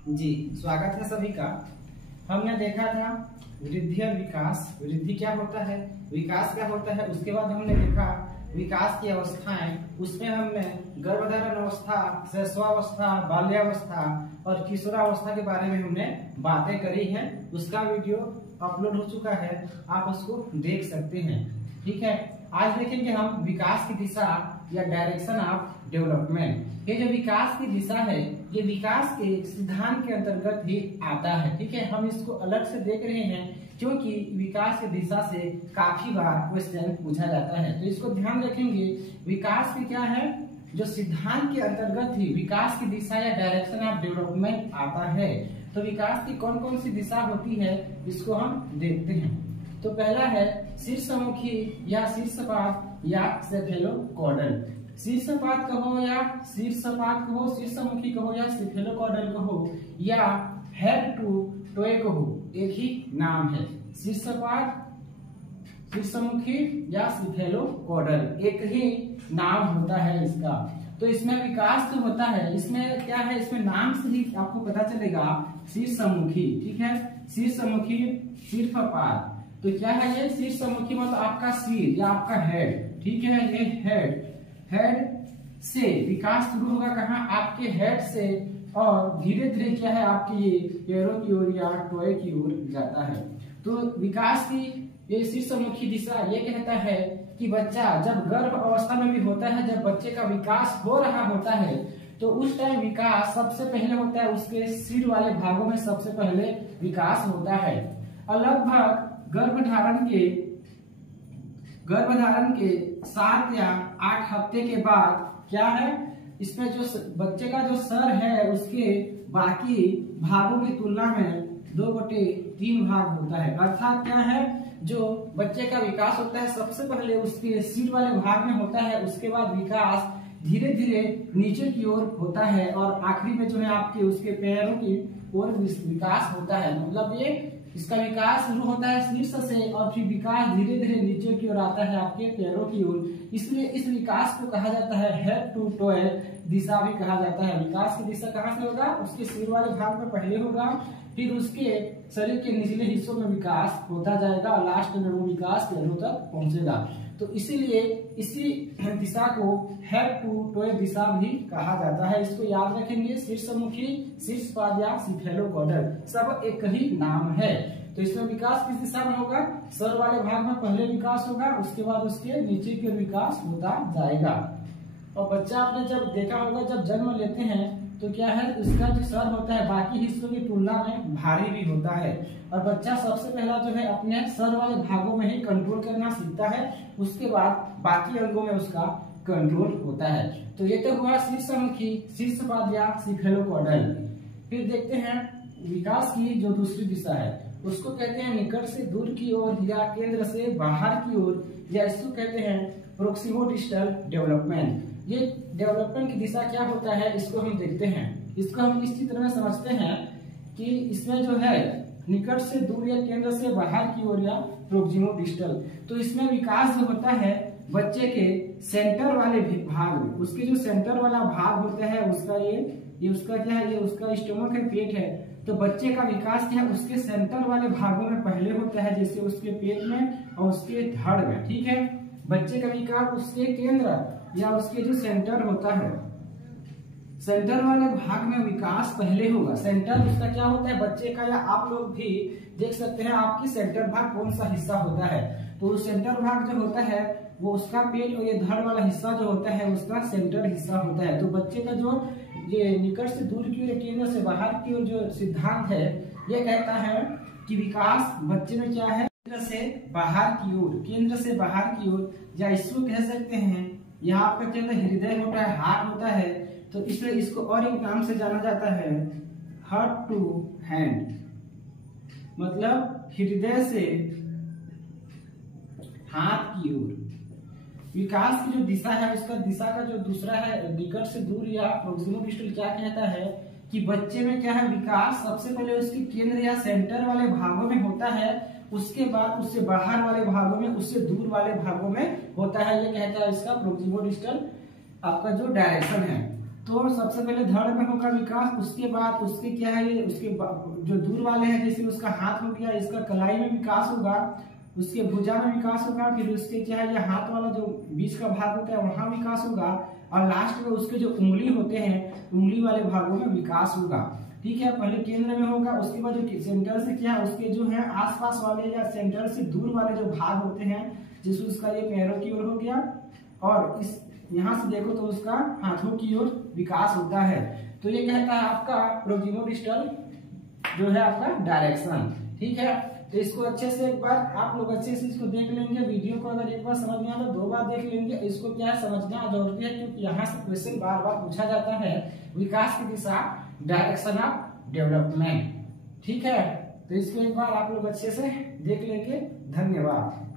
जी, स्वागत है सभी का। हमने देखा था वृद्धि और विकास। वृद्धि क्या होता है, विकास क्या होता है। उसके बाद हमने देखा विकास की अवस्थाएं। उसमें हमने गर्भधारण अवस्था, शैशवावस्था, बाल्यावस्था और किशोरावस्था के बारे में हमने बातें करी है। उसका वीडियो अपलोड हो चुका है, आप उसको देख सकते हैं। ठीक है, आज देखेंगे हम विकास की दिशा या डायरेक्शन ऑफ डेवलपमेंट। ये जो विकास की दिशा है, ये विकास के सिद्धांत के अंतर्गत ही आता है। ठीक है, हम इसको अलग से देख रहे हैं क्योंकि विकास की दिशा से काफी बार क्वेश्चन पूछा जाता है, तो इसको ध्यान रखेंगे। विकास की क्या है, जो सिद्धांत के अंतर्गत ही विकास की दिशा या डायरेक्शन ऑफ डेवलपमेंट आता है। तो विकास की कौन कौन सी दिशा होती है, इसको हम देखते हैं। तो पहला है शीर्षमुखी या शीर्षपात या सेफेलोकॉर्डल। शीर्षपात कहो या शीर्षपात कहो, शीर्षमुखी कहो या सेफेलोकॉर्डल कहो, या हेड टू टोए कहो, एक ही नाम है। शीर्षपात, शीर्षमुखी या सेफेलोकॉर्डल, एक ही नाम होता है इसका। तो इसमें विकास जो होता है, इसमें क्या है, इसमें नाम से ही आपको पता चलेगा शीर्षमुखी। ठीक है, शीर्षमुखी, शीर्षपात। तो क्या है ये शीर्षमुखी, मतलब आपका सिर या आपका हेड। ठीक है, ये हेड, हेड से विकास शुरू होगा कहाँ, आपके हेड से, और धीरे धीरे क्या है आपके ये पैरों की ओर या टोए की ओर जाता है। तो विकास की ये शीर्षमुखी दिशा ये कहता है कि बच्चा जब गर्भ अवस्था में भी होता है, जब बच्चे का विकास हो रहा होता है, तो उस टाइम विकास सबसे पहले होता है उसके सिर वाले भागों में सबसे पहले विकास होता है। और लगभग गर्भधारण के 7 या 8 हफ्ते के बाद क्या है, इसमें जो बच्चे का जो सर है उसके बाकी भागों की तुलना में 2/3 भाग होता है। अर्थात क्या है, जो बच्चे का विकास होता है सबसे पहले उसके सिर वाले भाग में होता है, उसके बाद विकास धीरे धीरे नीचे की ओर होता है, और आखिरी में जो है आपके उसके पैरों की ओर विकास होता है। मतलब ये इसका विकास शुरू होता है शीर्ष से, और फिर विकास धीरे धीरे नीचे की ओर आता है आपके पैरों की ओर। इसलिए इस विकास को कहा जाता है हेड टू टोए दिशा भी कहा जाता है। विकास की दिशा कहाँ से होगा, उसके सिर वाले भाग में पहले होगा, फिर उसके शरीर के निचले हिस्सों में विकास होता जाएगा, और लास्ट में वो विकास पैरों तक पहुंचेगा। तो इसीलिए इसी दिशा को हेड टू टोए दिशा भी कहा जाता है। इसको याद रखेंगे, शीर्षमुखी, शीर्षपात या सेफेलोकॉर्डल, सब एक ही नाम है। तो इसमें विकास किस दिशा में होगा, सर वाले भाग में पहले विकास होगा, उसके बाद उसके नीचे की ओर विकास होता जाएगा। और बच्चा आपने जब देखा होगा, जब जन्म लेते हैं तो क्या है, उसका जो सर होता है बाकी हिस्सों की तुलना में भारी भी होता है, और बच्चा सबसे पहला जो है अपने सर वाले भागों में ही कंट्रोल करना सीखता है, उसके बाद बाकी अंगों में उसका कंट्रोल होता है। तो ये तो हुआ शीर्षमुखी, शीर्षपात या सेफेलोकॉर्डल। फिर देखते हैं विकास की जो दूसरी दिशा है, उसको कहते हैं निकट से दूर की ओर या केंद्र से बाहर की ओर, या इसको कहते हैं प्रोक्सिमो-डिस्टल डेवलपमेंट। ये डेवलपमेंट की दिशा क्या होता है, इसको हम देखते हैं। इसको हम इस चित्र में समझते हैं कि इसमें जो है निकट से दूर या केंद्र से बाहर की ओर या प्रोक्सिमो-डिस्टल। तो इसमें विकास जो होता है बच्चे के सेंटर वाले भाग में, उसके जो सेंटर वाला भाग होता है उसका ये उसका क्या है, ये उसका स्टमक है, पेट है। तो बच्चे का विकास क्या है, उसके सेंटर वाले भागों में पहले होता है, जैसे उसके पेट में और उसके धड़ में। ठीक है, बच्चे का विकास उसके केंद्र या उसके जो सेंटर होता है, सेंटर वाले भाग में विकास पहले होगा। सेंटर उसका क्या होता है बच्चे का, या आप लोग भी देख सकते हैं आपकी सेंटर भाग कौन सा हिस्सा होता है। तो सेंटर भाग जो होता है वो उसका पेट, और ये धड़ वाला हिस्सा जो होता है उसका सेंटर हिस्सा होता है। तो बच्चे का जो ये निकट से दूर की ओर, केंद्र से बाहर की ओर जो सिद्धांत है, ये कहता है कि विकास बच्चे में क्या है, केंद्र से बाहर की ओर, केंद्र से बाहर की ओर, या इसको कह सकते हैं यहाँ आपका क्या हृदय होता है, हार्ट होता है। तो इसलिए इसको और एक नाम से जाना जाता है हार्ट टू हैंड, मतलब हृदय से हाथ की ओर। विकास की जो दिशा है, उसका दिशा का जो दूसरा है निकट से दूर या प्रोक्सिमो-डिस्टल, क्या कहता है कि बच्चे में क्या है, विकास सबसे पहले उसके केंद्र या सेंटर वाले भागों में होता है, उसके बाद उससे बाहर वाले भागों में, उससे दूर वाले भागों में होता है। ये कहता है इसका प्रोक्सिमो-डिस्टल आपका जो डायरेक्शन है। तो सबसे पहले धड़ में होगा विकास, उसके बाद उसके क्या है ये उसके जो दूर वाले हैं, जैसे उसका हाथ हो गया, इसका कलाई में विकास होगा, उसके भुजा में विकास होगा, फिर उसके क्या है ये हाथ वाला जो बीच का भाग होता है वहां विकास होगा, और लास्ट में उसके जो उंगली होते हैं उंगली वाले भागों में विकास होगा। ठीक है, पहले केंद्र में होगा, उसके बाद जो सेंटर से क्या है उसके जो है आसपास वाले या सेंटर से दूर वाले जो भाग होते हैं, जैसे उसका ये पैरों की ओर हो गया, और इस यहाँ से देखो तो उसका हाथों की ओर विकास होता है। तो ये कहता है आपका प्रोक्सिमो-डिस्टल जो है आपका डायरेक्शन। ठीक है, तो इसको अच्छे से एक बार आप लोग अच्छे से इसको देख लेंगे। वीडियो को अगर एक बार समझ में आया तो 2 बार देख लेंगे। इसको क्या है समझना जरूरी है, क्योंकि यहाँ से क्वेश्चन बार बार पूछा जाता है। विकास की दिशा, डायरेक्शन ऑफ डेवलपमेंट। ठीक है, तो इसको एक बार आप लोग अच्छे से देख लेंगे। धन्यवाद।